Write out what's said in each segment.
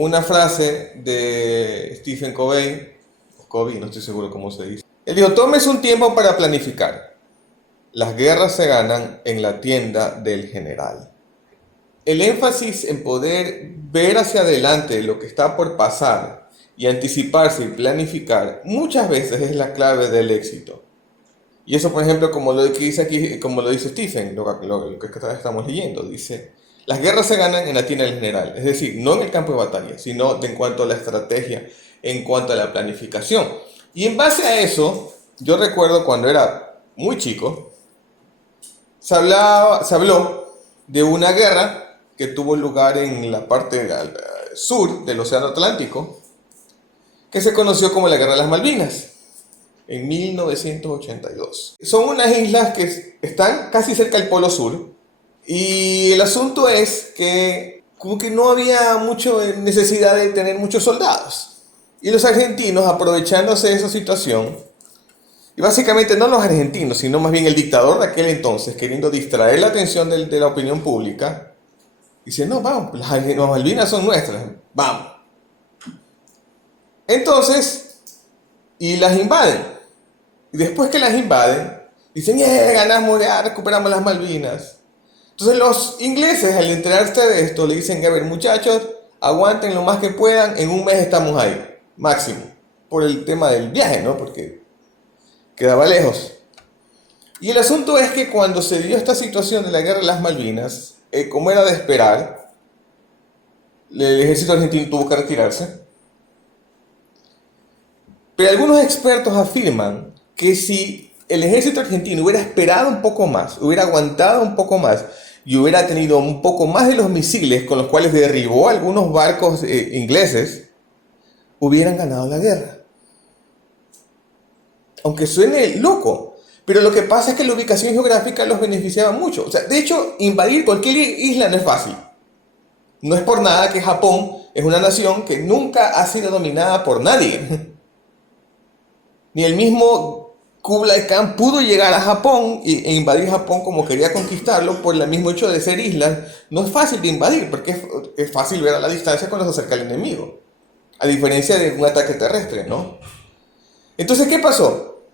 con una frase de Stephen Covey, o Covey, no estoy seguro cómo se dice. Él dijo, tómese un tiempo para planificar. Las guerras se ganan en la tienda del general. El énfasis en poder ver hacia adelante lo que está por pasar y anticiparse y planificar muchas veces es la clave del éxito. Y eso, por ejemplo, como lo que dice aquí, como lo dice Stephen, lo que estamos leyendo, dice, las guerras se ganan en la tienda del general, es decir, no en el campo de batalla, sino en cuanto a la estrategia, en cuanto a la planificación. Y en base a eso, yo recuerdo cuando era muy chico, se habló de una guerra que tuvo lugar en la parte sur del Océano Atlántico, que se conoció como la Guerra de las Malvinas, en 1982. Son unas islas que están casi cerca del Polo Sur, y el asunto es que como que no había mucha necesidad de tener muchos soldados. Y los argentinos, aprovechándose de esa situación, y básicamente no los argentinos, sino más bien el dictador de aquel entonces, queriendo distraer la atención de la opinión pública, dice, no, vamos, las Malvinas son nuestras, vamos. Entonces, y las invaden. Y después que las invaden, dicen, ganamos, ya recuperamos las Malvinas. Entonces los ingleses, al enterarse de esto, le dicen, a ver, muchachos, aguanten lo más que puedan, en un mes estamos ahí, máximo. Por el tema del viaje, ¿no? Porque quedaba lejos. Y el asunto es que cuando se dio esta situación de la guerra de las Malvinas, como era de esperar, el ejército argentino tuvo que retirarse. Pero algunos expertos afirman que si el ejército argentino hubiera esperado un poco más, hubiera aguantado un poco más y hubiera tenido un poco más de los misiles con los cuales derribó algunos barcos ingleses, hubieran ganado la guerra. Aunque suene loco, pero lo que pasa es que la ubicación geográfica los beneficiaba mucho. O sea, de hecho, invadir cualquier isla no es fácil. No es por nada que Japón es una nación que nunca ha sido dominada por nadie. Ni el mismo Kublai Khan pudo llegar a Japón e invadir Japón como quería conquistarlo por el mismo hecho de ser islas. No es fácil de invadir porque es fácil ver a la distancia cuando se acerca el enemigo. A diferencia de un ataque terrestre, ¿no? Entonces, ¿qué pasó?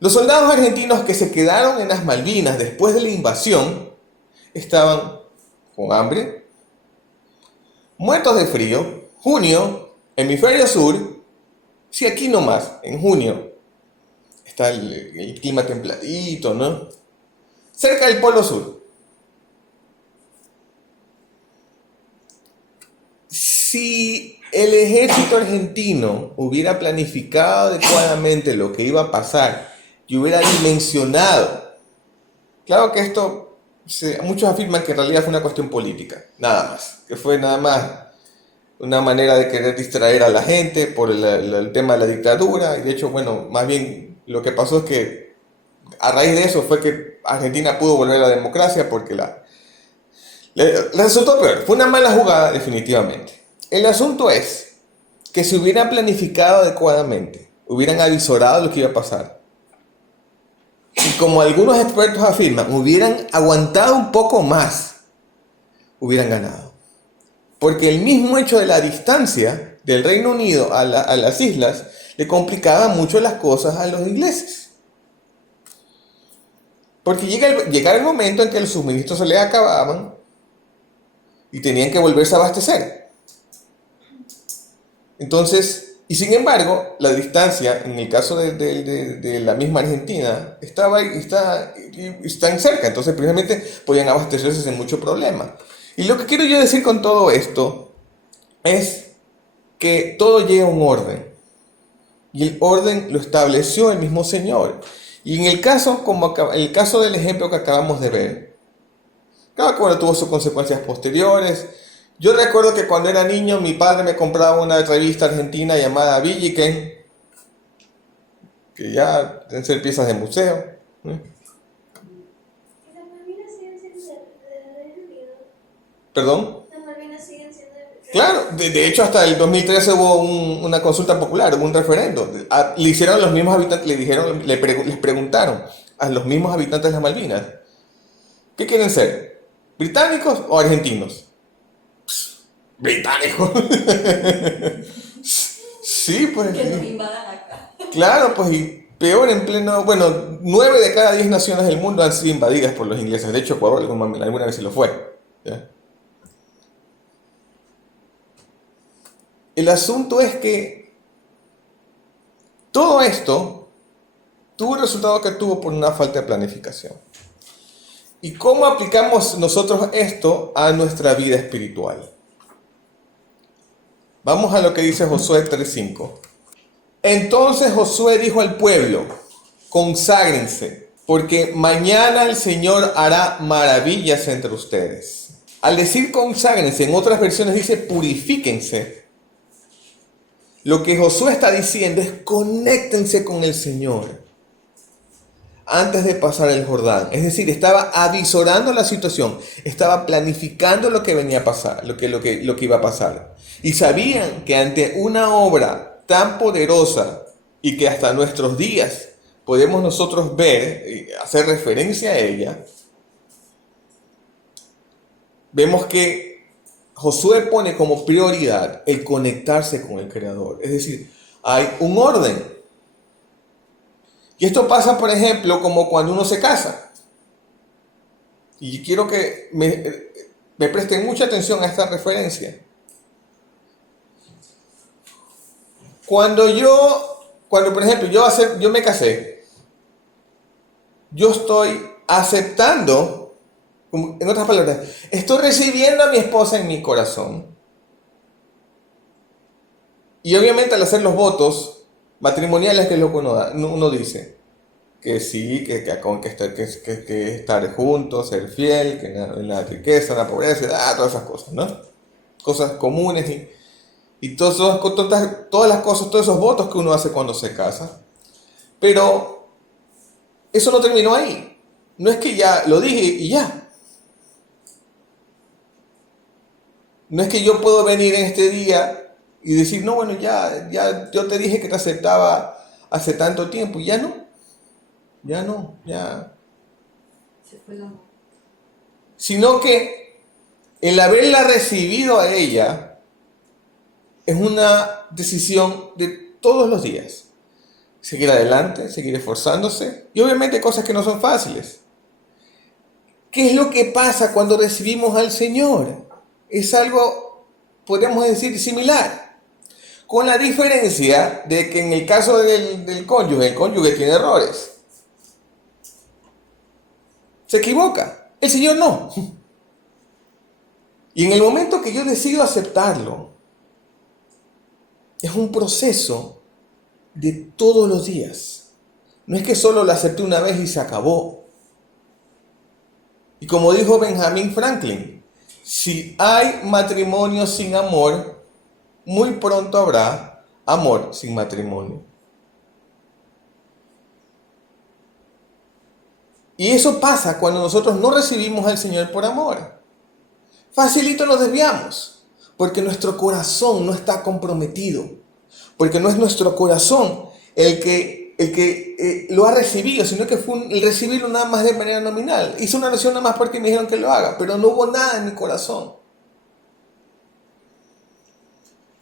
Los soldados argentinos que se quedaron en las Malvinas después de la invasión estaban con hambre, muertos de frío, junio, hemisferio sur, sí, aquí nomás, en junio, está el clima templadito, ¿no? Cerca del Polo Sur. Si el ejército argentino hubiera planificado adecuadamente lo que iba a pasar y hubiera dimensionado, claro que esto, muchos afirman que en realidad fue una cuestión política, nada más, que fue nada más una manera de querer distraer a la gente por el tema de la dictadura, y de hecho, bueno, más bien lo que pasó es que a raíz de eso fue que Argentina pudo volver a la democracia porque le resultó peor, fue una mala jugada definitivamente. El asunto es que si hubieran planificado adecuadamente, hubieran avisorado lo que iba a pasar, y como algunos expertos afirman, hubieran aguantado un poco más, hubieran ganado. Porque el mismo hecho de la distancia del Reino Unido a las islas le complicaba mucho las cosas a los ingleses. Porque llegaba el momento en que los suministros se les acababan y tenían que volverse a abastecer. Entonces, y sin embargo, la distancia, en el caso de la misma Argentina, están cerca, entonces precisamente podían abastecerse sin mucho problema. Y lo que quiero yo decir con todo esto es que todo lleva un orden. Y el orden lo estableció el mismo Señor. Y en el caso, el caso del ejemplo que acabamos de ver, cada cual tuvo sus consecuencias posteriores. Yo recuerdo que cuando era niño mi padre me compraba una revista argentina llamada Villiquen, que ya deben ser piezas de museo. ¿Perdón? Claro, de hecho hasta el 2013 hubo una consulta popular, hubo un referendo. Le hicieron a los mismos habitantes, les preguntaron a los mismos habitantes de las Malvinas, ¿qué quieren ser? ¿Británicos o argentinos? británico. Sí, pues. Que nos invadan acá. Claro, pues, y peor en pleno. Bueno, 9 de cada 10 naciones del mundo han sido invadidas por los ingleses. De hecho, Ecuador alguna vez se lo fue. ¿Ya? El asunto es que todo esto tuvo el resultado que tuvo por una falta de planificación. ¿Y cómo aplicamos nosotros esto a nuestra vida espiritual? Vamos a lo que dice Josué 3:5. Entonces Josué dijo al pueblo: conságrense, porque mañana el Señor hará maravillas entre ustedes. Al decir conságrense, en otras versiones dice purifíquense. Lo que Josué está diciendo es conéctense con el Señor antes de pasar el Jordán. Es decir, estaba avisorando la situación, estaba planificando lo que venía a pasar, lo que iba a pasar. Y sabían que ante una obra tan poderosa y que hasta nuestros días podemos nosotros ver y hacer referencia a ella, vemos que Josué pone como prioridad el conectarse con el Creador. Es decir, hay un orden. Y esto pasa, por ejemplo, como cuando uno se casa. Y quiero que me presten mucha atención a esta referencia. Cuando por ejemplo, yo me casé, yo estoy aceptando, en otras palabras, estoy recibiendo a mi esposa en mi corazón. Y obviamente al hacer los votos matrimoniales, que es lo que uno dice, que sí, que estar juntos, ser fiel, que en la riqueza, en la pobreza, todas esas cosas, ¿no? Cosas comunes y todas las cosas, todos esos votos que uno hace cuando se casa. Pero eso no terminó ahí. No es que ya lo dije y ya. No es que yo puedo venir en este día y decir, no, bueno, ya yo te dije que te aceptaba hace tanto tiempo. Ya no. Se fue el amor. Sino que el haberla recibido a ella es una decisión de todos los días. Seguir adelante, seguir esforzándose y obviamente cosas que no son fáciles. ¿Qué es lo que pasa cuando recibimos al Señor? Es algo, podríamos decir, similar. Con la diferencia de que en el caso del cónyuge, el cónyuge tiene errores. Se equivoca. El Señor no. Y en el momento que yo decido aceptarlo, es un proceso de todos los días. No es que solo lo acepté una vez y se acabó. Y como dijo Benjamin Franklin, si hay matrimonio sin amor, muy pronto habrá amor sin matrimonio. Y eso pasa cuando nosotros no recibimos al Señor por amor. Facilito nos desviamos, porque nuestro corazón no está comprometido, porque no es nuestro corazón el que lo ha recibido, sino que fue el recibirlo nada más de manera nominal. Hice una oración nada más porque me dijeron que lo haga, pero no hubo nada en mi corazón.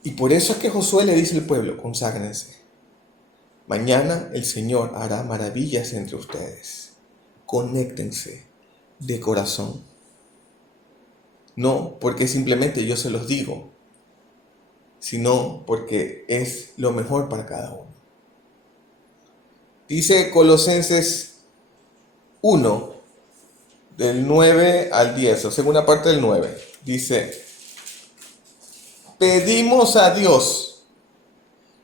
Y por eso es que Josué le dice al pueblo, conságrense. Mañana el Señor hará maravillas entre ustedes. Conéctense de corazón. No porque simplemente yo se los digo, sino porque es lo mejor para cada uno. Dice Colosenses 1, del 9 al 10, o segunda parte del 9. Dice, pedimos a Dios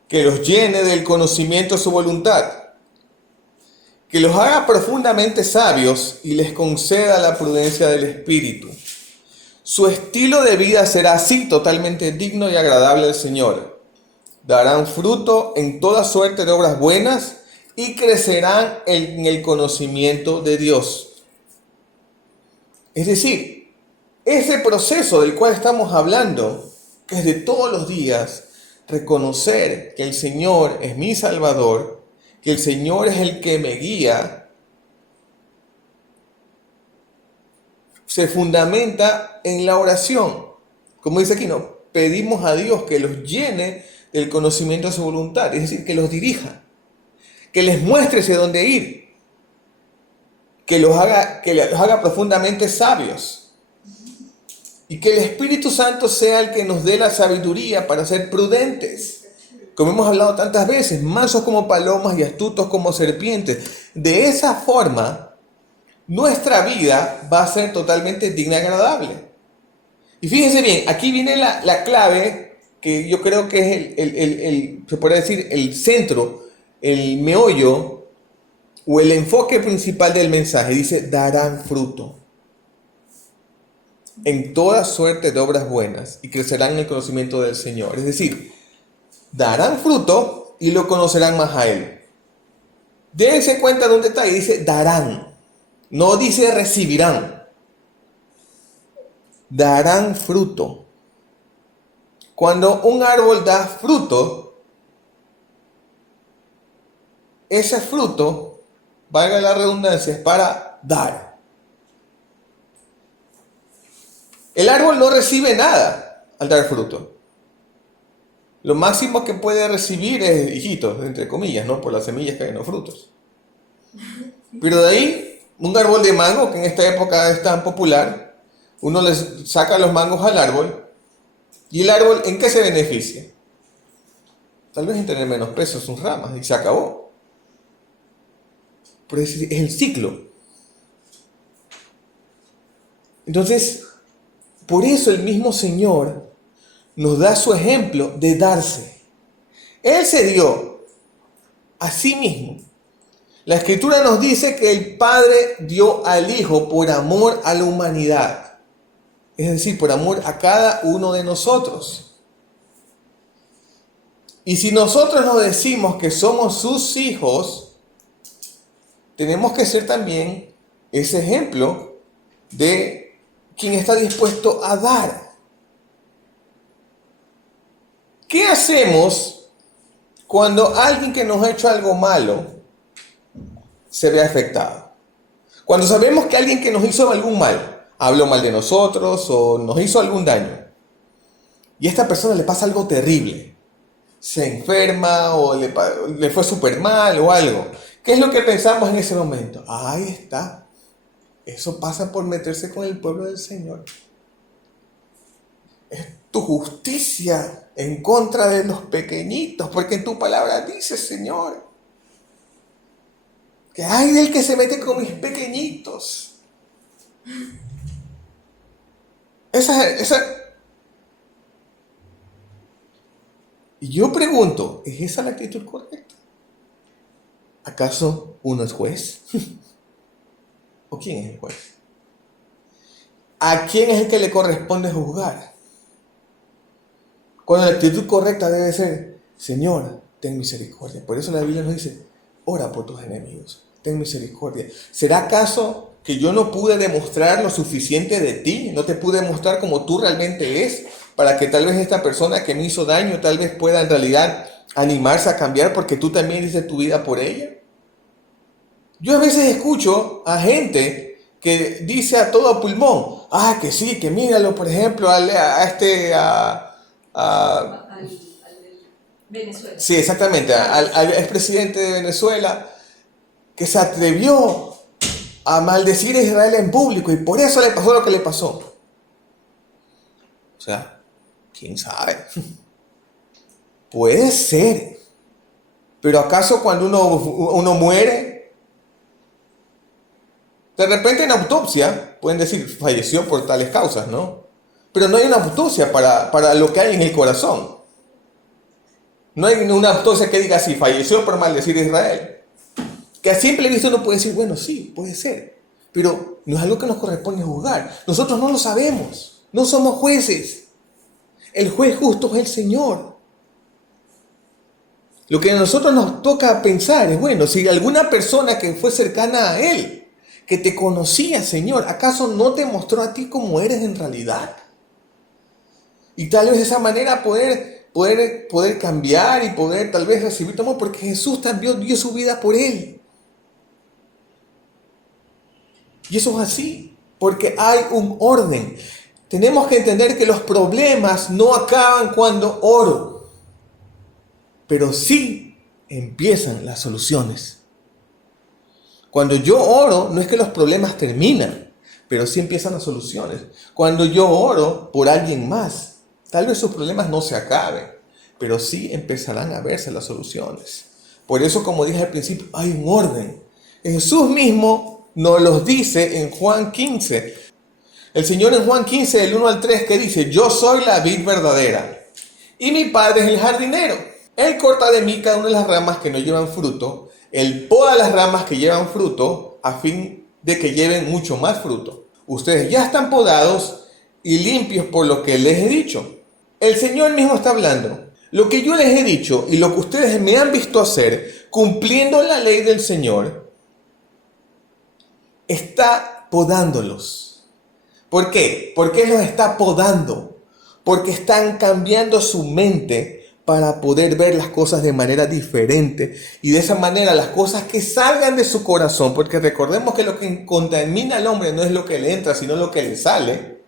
que los llene del conocimiento de su voluntad, que los haga profundamente sabios y les conceda la prudencia del Espíritu. Su estilo de vida será así, totalmente digno y agradable al Señor. Darán fruto en toda suerte de obras buenas y crecerán en el conocimiento de Dios. Es decir, ese proceso del cual estamos hablando, que es de todos los días, reconocer que el Señor es mi Salvador, que el Señor es el que me guía, se fundamenta en la oración. Como dice aquí, no, pedimos a Dios que los llene del conocimiento de su voluntad, es decir, que los dirija, que les muestre hacia dónde ir, que los haga profundamente sabios, y que el Espíritu Santo sea el que nos dé la sabiduría para ser prudentes. Como hemos hablado tantas veces, mansos como palomas y astutos como serpientes. De esa forma, nuestra vida va a ser totalmente digna y agradable. Y fíjense bien, aquí viene la clave, que yo creo que es se puede decir, el centro, el meollo o el enfoque principal del mensaje. Dice, darán fruto en toda suerte de obras buenas y crecerán en el conocimiento del Señor. Es decir, darán fruto y lo conocerán más a Él. Dense cuenta de un detalle, dice darán, no dice recibirán. Darán fruto. Cuando un árbol da fruto, ese fruto, valga la redundancia, es para dar. El árbol no recibe nada al dar fruto. Lo máximo que puede recibir es hijitos, entre comillas, ¿no? Por las semillas que hay en los frutos. Pero de ahí, un árbol de mango, que en esta época es tan popular, uno les saca los mangos al árbol, y el árbol, ¿en qué se beneficia? Tal vez en tener menos peso en sus ramas, y se acabó. Pero es el ciclo. Entonces, por eso el mismo Señor nos da su ejemplo de darse. Él se dio a sí mismo. La Escritura nos dice que el Padre dio al Hijo por amor a la humanidad. Es decir, por amor a cada uno de nosotros. Y si nosotros nos decimos que somos sus hijos, tenemos que ser también ese ejemplo de quien está dispuesto a dar. ¿Qué hacemos cuando alguien que nos ha hecho algo malo se ve afectado? Cuando sabemos que alguien que nos hizo algún mal, habló mal de nosotros o nos hizo algún daño, y a esta persona le pasa algo terrible, se enferma o le fue súper mal o algo, ¿qué es lo que pensamos en ese momento? Ahí está, eso pasa por meterse con el pueblo del Señor. Es tu justicia en contra de los pequeñitos, porque en tu palabra dice, Señor, que hay del que se mete con mis pequeñitos. Y yo pregunto, ¿es esa la actitud correcta? ¿Acaso uno es juez? ¿O quién es el juez? ¿A quién es el que le corresponde juzgar? Cuando la actitud correcta debe ser, Señor, ten misericordia. Por eso la Biblia nos dice, ora por tus enemigos, ten misericordia. ¿Será acaso que yo no pude demostrar lo suficiente de ti? ¿No te pude mostrar como tú realmente es? Para que tal vez esta persona que me hizo daño, tal vez pueda en realidad animarse a cambiar porque tú también diste tu vida por ella. Yo a veces escucho a gente que dice a todo pulmón, que sí, que míralo, por ejemplo, al Venezuela. Sí, exactamente, al expresidente de Venezuela, que se atrevió a maldecir a Israel en público y por eso le pasó lo que le pasó. O sea, ¿quién sabe? Puede ser. Pero ¿acaso cuando uno muere, de repente en autopsia, pueden decir, falleció por tales causas, ¿no? Pero no hay una autopsia para lo que hay en el corazón. No hay una autopsia que diga si falleció por maldecir a Israel. Que a simple vista uno puede decir, bueno, sí, puede ser. Pero no es algo que nos corresponde juzgar. Nosotros no lo sabemos. No somos jueces. El juez justo es el Señor. Lo que a nosotros nos toca pensar es, bueno, si alguna persona que fue cercana a Él, que te conocía, Señor, ¿acaso no te mostró a ti como eres en realidad? Y tal vez de esa manera poder cambiar y poder tal vez recibir tu amor, porque Jesús también dio su vida por Él. Y eso es así, porque hay un orden. tenemos que entender que los problemas no acaban cuando oro, pero sí empiezan las soluciones. Cuando yo oro, no es que los problemas terminan, pero sí empiezan las soluciones. Cuando yo oro por alguien más, tal vez sus problemas no se acaben, pero sí empezarán a verse las soluciones. Por eso, como dije al principio, hay un orden. Jesús mismo nos los dice en Juan 15. El Señor en Juan 15, del 1 al 3, que dice: yo soy la vid verdadera y mi Padre es el jardinero. Él corta de mí cada una de las ramas que no llevan fruto. Él poda las ramas que llevan fruto a fin de que lleven mucho más fruto. Ustedes ya están podados y limpios por lo que les he dicho. El Señor mismo está hablando. Lo que yo les he dicho y lo que ustedes me han visto hacer, cumpliendo la ley del Señor, está podándolos. ¿Por qué? ¿Por qué los está podando? Porque están cambiando su mente para poder ver las cosas de manera diferente, y de esa manera las cosas que salgan de su corazón, porque recordemos que lo que contamina al hombre no es lo que le entra, sino lo que le sale.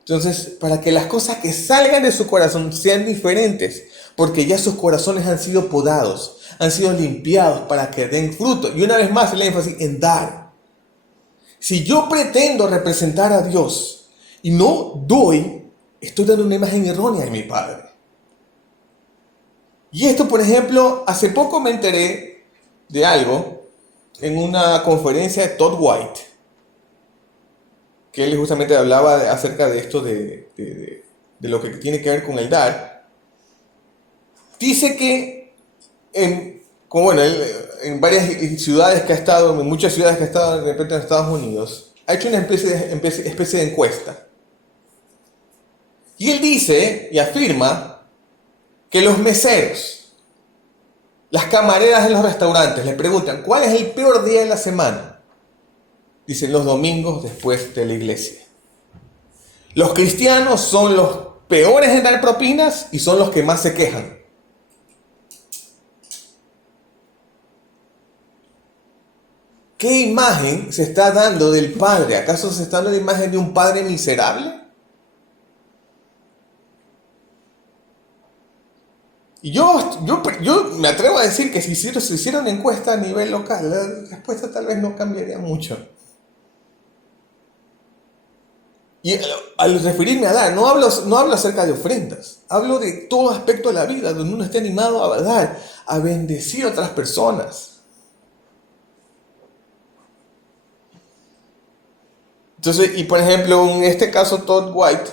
Entonces, para que las cosas que salgan de su corazón sean diferentes, porque ya sus corazones han sido podados, han sido limpiados para que den fruto. Y una vez más el énfasis en dar. Si yo pretendo representar a Dios y no doy, estoy dando una imagen errónea de mi Padre. Y esto, por ejemplo, hace poco me enteré de algo en una conferencia de Todd White, que él justamente hablaba acerca de esto de lo que tiene que ver con el dar. Dice que en varias ciudades que ha estado, en muchas ciudades que ha estado de repente en Estados Unidos, ha hecho una especie de encuesta. Y él dice y afirma que los meseros, las camareras de los restaurantes, le preguntan: ¿cuál es el peor día de la semana? Dicen: los domingos después de la iglesia. Los cristianos son los peores en dar propinas y son los que más se quejan. ¿Qué imagen se está dando del Padre? ¿Acaso se está dando la imagen de un Padre miserable? Y yo me atrevo a decir que si se hiciera una encuesta a nivel local, la respuesta tal vez no cambiaría mucho. Y al referirme a dar, no hablo acerca de ofrendas, hablo de todo aspecto de la vida, donde uno esté animado a dar, a bendecir a otras personas. Entonces, y por ejemplo, en este caso Todd White,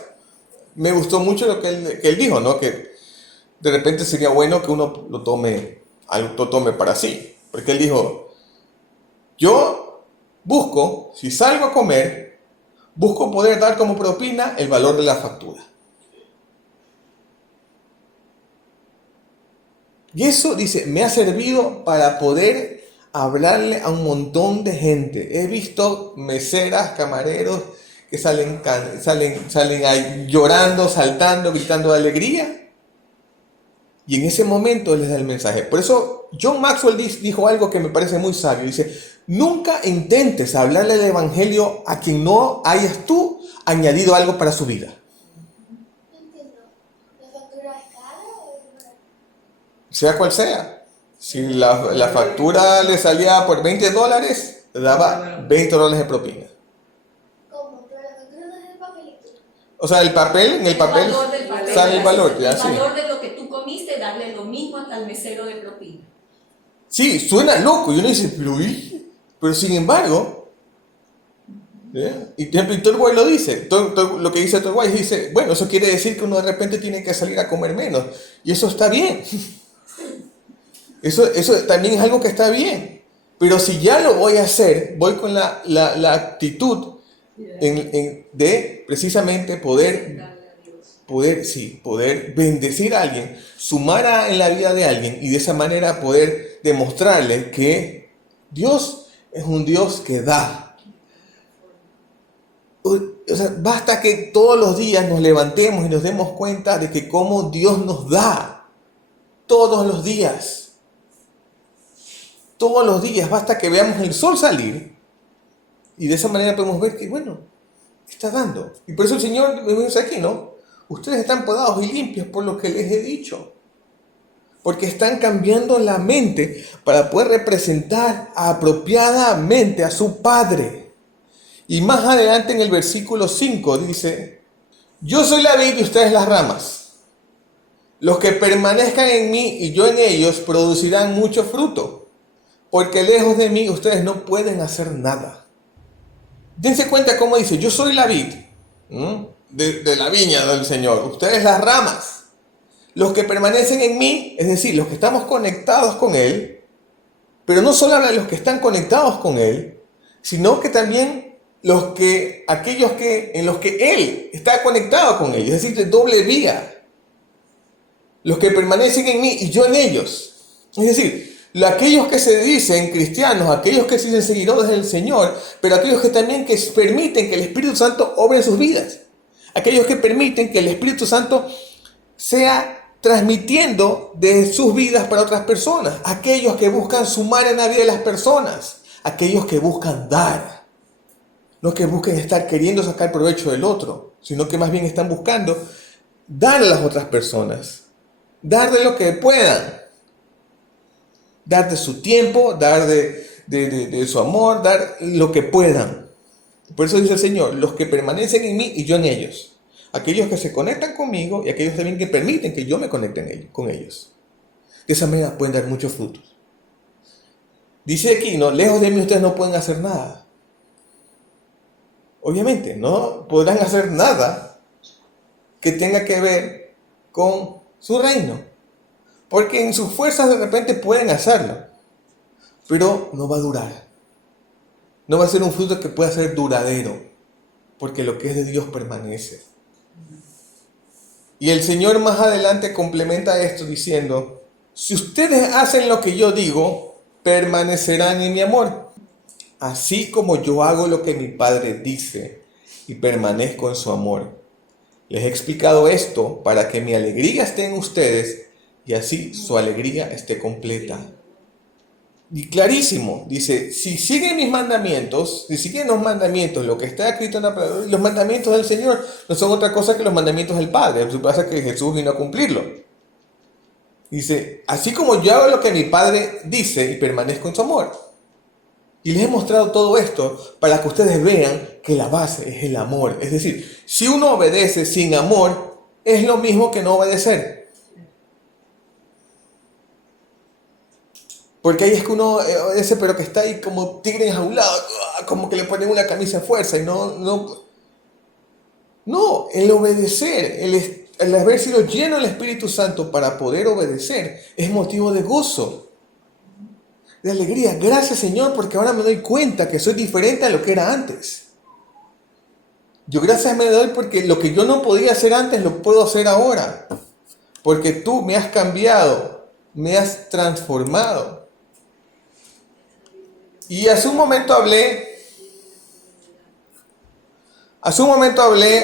me gustó mucho lo que él dijo, ¿no? Que de repente sería bueno que uno lo tome para sí. Porque él dijo: yo busco, si salgo a comer, busco poder dar como propina el valor de la factura. Y eso, dice, me ha servido para poder hablarle a un montón de gente. He visto meseras, camareros que salen ahí llorando, saltando, gritando de alegría. Y en ese momento les da el mensaje. Por eso John Maxwell dijo algo que me parece muy sabio. Dice: nunca intentes hablarle del evangelio a quien no hayas tú añadido algo para su vida. No entiendo. ¿La factura es cara o es barata? Sea cual sea. Si la factura le salía por $20, le daba $20 de propina. ¿Cómo? Pero la factura no es el papelito. O sea, en el papel valor del papel, sale el valor. Ya, el sí. valor de lo que tú comiste, darle lo mismo al mesero de propina. Sí, suena loco. Y uno dice: pero sin embargo, y Todd White lo dice. Lo que dice Todd White dice: bueno, eso quiere decir que uno de repente tiene que salir a comer menos. Y eso está bien. Eso también es algo que está bien. Pero si ya lo voy a hacer, voy con la actitud de precisamente poder bendecir a alguien, sumar en la vida de alguien, y de esa manera poder demostrarle que Dios es un Dios que da. O sea, basta que todos los días nos levantemos y nos demos cuenta de que cómo Dios nos da. Todos los días. Todos los días. Basta que veamos el sol salir y de esa manera podemos ver que, bueno, está dando. Y por eso el Señor me dice aquí, ¿no? Ustedes están podados y limpios por lo que les he dicho. Porque están cambiando la mente para poder representar apropiadamente a su Padre. Y más adelante en el versículo 5 dice, yo soy la vid y ustedes las ramas. Los que permanezcan en mí y yo en ellos producirán mucho fruto. Porque lejos de mí ustedes no pueden hacer nada. Dense cuenta cómo dice, yo soy la vid, de la viña del Señor. Ustedes las ramas. Los que permanecen en mí, es decir, los que estamos conectados con Él, pero no solo habla de los que están conectados con Él, sino que también aquellos en los que Él está conectado con ellos, es decir, de doble vía. Los que permanecen en mí y yo en ellos. Es decir, aquellos que se dicen cristianos, aquellos que se dicen seguidores del Señor, pero aquellos que también que permiten que el Espíritu Santo obre en sus vidas. Aquellos que permiten que el Espíritu Santo sea transmitiendo de sus vidas para otras personas. Aquellos que buscan sumar en la vida de las personas. Aquellos que buscan dar. No que busquen estar queriendo sacar provecho del otro, sino que más bien están buscando dar a las otras personas. Dar de lo que puedan. Dar de su tiempo, dar de su amor, dar lo que puedan. Por eso dice el Señor, los que permanecen en mí y yo en ellos. Aquellos que se conectan conmigo y aquellos también que permiten que yo me conecte con ellos. De esa manera pueden dar muchos frutos. Dice aquí, ¿no? Lejos de mí ustedes no pueden hacer nada. Obviamente, no podrán hacer nada que tenga que ver con su reino. Porque en sus fuerzas de repente pueden hacerlo. Pero no va a durar. No va a ser un fruto que pueda ser duradero. Porque lo que es de Dios permanece. Y el Señor más adelante complementa esto diciendo, si ustedes hacen lo que yo digo, permanecerán en mi amor. Así como yo hago lo que mi Padre dice y permanezco en su amor. Les he explicado esto para que mi alegría esté en ustedes y así su alegría esté completa. Y clarísimo, dice, si siguen mis mandamientos, si siguen los mandamientos, lo que está escrito en la palabra, los mandamientos del Señor no son otra cosa que los mandamientos del Padre. Lo que pasa es que Jesús vino a cumplirlo. Dice, así como yo hago lo que mi Padre dice y permanezco en su amor. Y les he mostrado todo esto para que ustedes vean que la base es el amor. Es decir, si uno obedece sin amor, es lo mismo que no obedecer. Porque ahí es que uno obedece, pero que está ahí como tigre enjaulado, como que le ponen una camisa a fuerza y no, el obedecer, el haber sido lleno del Espíritu Santo para poder obedecer es motivo de gozo, de alegría. Gracias, Señor, porque ahora me doy cuenta que soy diferente a lo que era antes. Yo gracias me doy porque lo que yo no podía hacer antes lo puedo hacer ahora. Porque tú me has cambiado, me has transformado. Y hace un momento hablé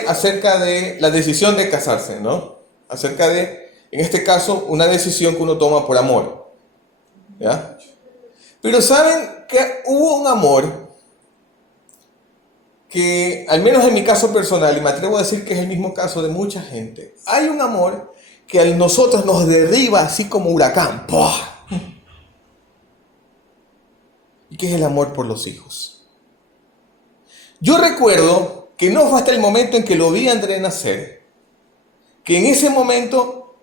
acerca de la decisión de casarse, ¿no? Acerca de, en este caso, una decisión que uno toma por amor. ¿Ya? Pero saben que hubo un amor que, al menos en mi caso personal, y me atrevo a decir que es el mismo caso de mucha gente, hay un amor que a nosotros nos derriba así como huracán. ¡Pua! Y que es el amor por los hijos. Yo recuerdo que no fue hasta el momento en que lo vi a André nacer, que en ese momento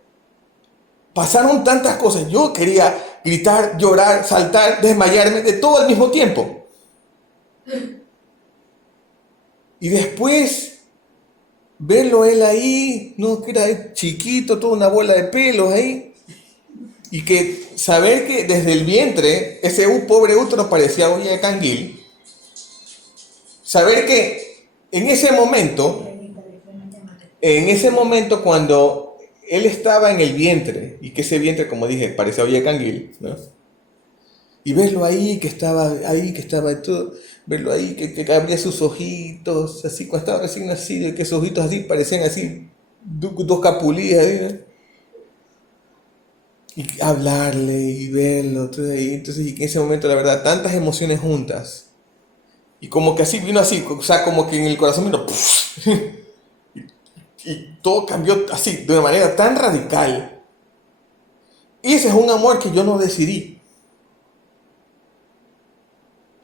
pasaron tantas cosas. Yo quería gritar, llorar, saltar, desmayarme, de todo al mismo tiempo. Y después verlo él ahí, no, que era chiquito, toda una bola de pelos ahí. Y que saber que desde el vientre, ese pobre útero parecía olla de canguil. Saber que en ese momento cuando él estaba en el vientre, y que ese vientre, como dije, parecía olla de canguil, ¿no? Y verlo ahí, que estaba todo, verlo ahí, que abría sus ojitos, así cuando estaba recién nacido, y que sus ojitos así parecían así, dos capulillas ahí, ¿no? Y hablarle y verlo, todo ahí. Entonces, y en ese momento, la verdad, tantas emociones juntas. Y como que así vino así, o sea, como que en el corazón vino ¡puf! Y todo cambió así, de una manera tan radical. Y ese es un amor que yo no decidí.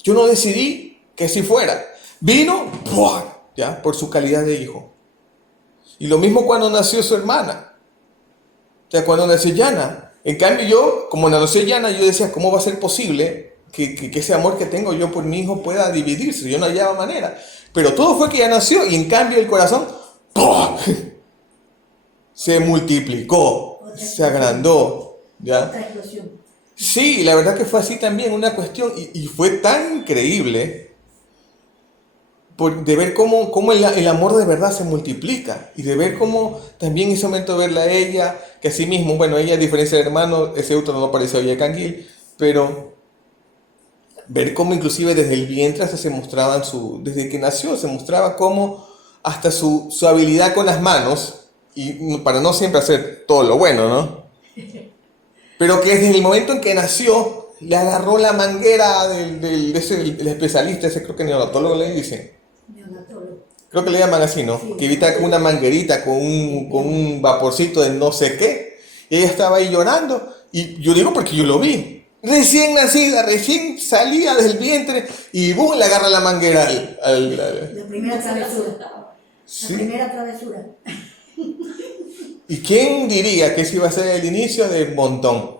Yo no decidí que así fuera. Vino ¡puf! Ya, por su calidad de hijo. Y lo mismo cuando nació su hermana. O sea, cuando nació Yana. En cambio yo, como nació Yana, yo decía, ¿cómo va a ser posible que ese amor que tengo yo por mi hijo pueda dividirse? Yo no hallaba manera. Pero todo fue que ya nació y en cambio el corazón ¡pum! Se multiplicó, se agrandó. ¿Ya? Otra explosión. Sí, la verdad que fue así también una cuestión y fue tan increíble de ver cómo el amor de verdad se multiplica y de ver cómo también en ese momento verla a ella, que así mismo, bueno, ella a diferencia del hermano, ese otro no apareció ya Canguil, pero ver cómo inclusive desde el vientre hasta se mostraban desde que nació se mostraba cómo hasta su habilidad con las manos, y para no siempre hacer todo lo bueno, ¿no? Pero que desde el momento en que nació le agarró la manguera del especialista, ese creo que neonatólogo le dicen. Neonatólogo. Creo que le llaman así, ¿no? Sí. Que evita con una manguerita, con un vaporcito de no sé qué. Y ella estaba ahí llorando. Y yo digo porque yo lo vi. Recién nacida, recién salía del vientre. Y ¡bum! Le agarra la manguera La primera travesura. Sí. La primera travesura. ¿Y quién diría que ese iba a ser el inicio de un montón?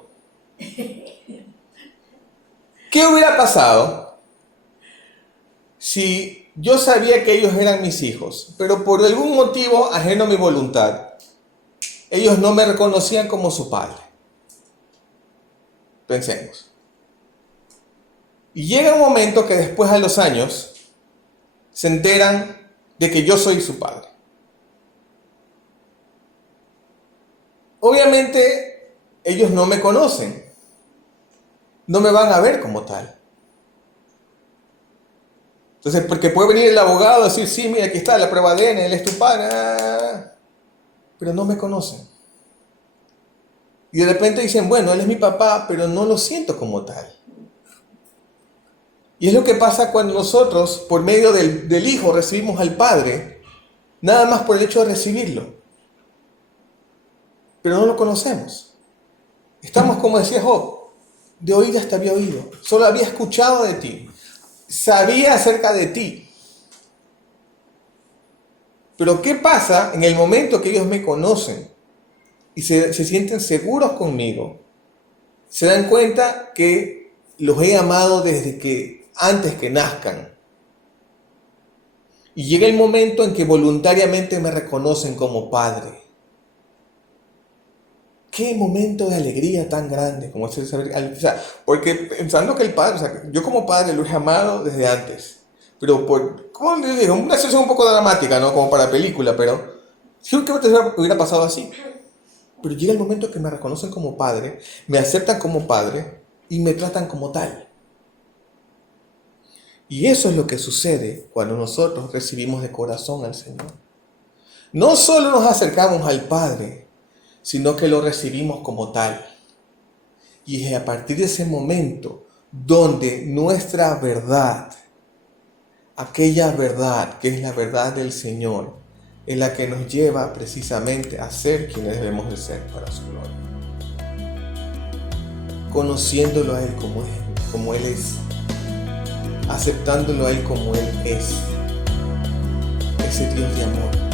¿Qué hubiera pasado si yo sabía que ellos eran mis hijos, pero por algún motivo ajeno a mi voluntad, ellos no me reconocían como su padre? Pensemos. Y llega un momento que después a los años se enteran de que yo soy su padre. Obviamente ellos no me conocen, no me van a ver como tal. Entonces, porque puede venir el abogado y decir, sí, mira, aquí está la prueba de ADN, él es tu padre, pero no me conocen. Y de repente dicen, bueno, él es mi papá, pero no lo siento como tal. Y es lo que pasa cuando nosotros, por medio del Hijo, recibimos al Padre, nada más por el hecho de recibirlo. Pero no lo conocemos. Estamos, como decía Job, de oídas te había oído, solo había escuchado de ti, sabía acerca de ti. Pero ¿qué pasa en el momento que ellos me conocen y se sienten seguros conmigo? Se dan cuenta que los he amado desde que antes que nazcan. Y llega el momento en que voluntariamente me reconocen como padre. Qué momento de alegría tan grande como ese saber, o sea, porque pensando que el padre, o sea, yo como padre lo he amado desde antes, pero ¿cómo le digo? Una situación un poco dramática, ¿no? Como para película, pero yo creo que hubiera pasado así. Pero llega el momento que me reconocen como padre, me aceptan como padre y me tratan como tal. Y eso es lo que sucede cuando nosotros recibimos de corazón al Señor. No solo nos acercamos al Padre, sino que lo recibimos como tal. Y es a partir de ese momento donde nuestra verdad, aquella verdad que es la verdad del Señor, es la que nos lleva precisamente a ser quienes debemos de ser para su gloria. Conociéndolo a Él como Él es, aceptándolo a Él como Él es, ese Dios de amor.